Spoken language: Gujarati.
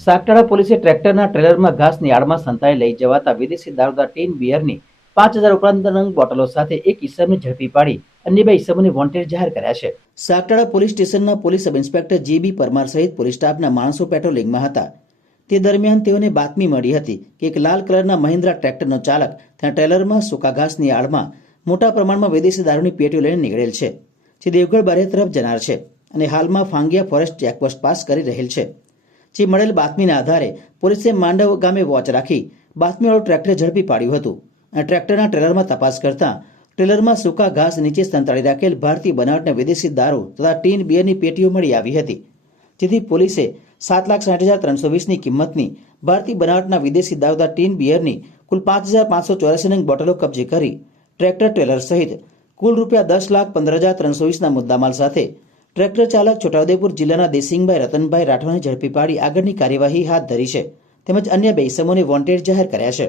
સાગટાળા પોલીસે ટ્રેક્ટરના ટ્રેલરમાં ઘાસની આડમાં સંતાઈ લઈ જવાતા વિદેશી દારૂદાર ટીન બિયરની પાંચ હજાર ઉપરાંત રંગ બોટલો સાથે એક ઈસમને ઝડપી પાડી અન્ય બે ઈસમોને વોન્ટેડ જાહેર કર્યા છે. સાગટાળા પોલીસ સ્ટેશનના police sub inspector G B Parmar સહિત પોલીસ સ્ટાફના માણસો પેટ્રોલિંગમાં હતા. તે દરમિયાન તેઓને બાતમી મળી હતી કે એક લાલ કલરના મહિન્દ્રા ટ્રેક્ટરનો ચાલક ત્યાં ટ્રેલરમાં સૂકા ઘાસની આડમાં મોટા પ્રમાણમાં વિદેશી દારૂની પેટીઓ લઈને નીકળેલ છે. જે દેવગઢ બારિયા તરફ જનાર છે અને હાલમાં ફાંગિયા ફોરેસ્ટ ચેકપોસ્ટ પાસ કરી રહેલ છે. જે મળેલ બાતમીના આધારે પોલીસે માંડવ ગામે વોચ રાખી બાતમીવાળું ટ્રેક્ટર ઝડપી પાડ્યું હતું. અને ટ્રેક્ટરના ટ્રેલરમાં તપાસ કરતા ટ્રેલરમાં સૂકા ઘાસ નીચે સંતાડી રાખેલ ભારતીય બનાવટના વિદેશી દારૂ તથા ટીન બિયરની પેટીઓ મળી આવી હતી. જેથી પોલીસે સાત લાખ સાઠ હજાર ત્રણસો વીસની કિંમતની ભારતીય બનાવટના વિદેશી દારૂદાર ટીન બિયરની કુલ પાંચ હજાર પાંચસો ચોરાસી નંગ બોટલો કબજે કરી ટ્રેક્ટર ટ્રેલર સહિત કુલ રૂપિયા દસ લાખ પંદર હજાર ત્રણસો વીસના મુદ્દામાલ સાથે ટ્રેક્ટર ચાલક છોટાઉદેપુર જિલ્લાના દેસિંગભાઈ, રતનભાઈ રાઠવાને ઝડપી પાડી આગળની કાર્યવાહી હાથ ધરી છે. તેમજ અન્ય બે ઇસમોને વોન્ટેડ જાહેર કર્યા છે.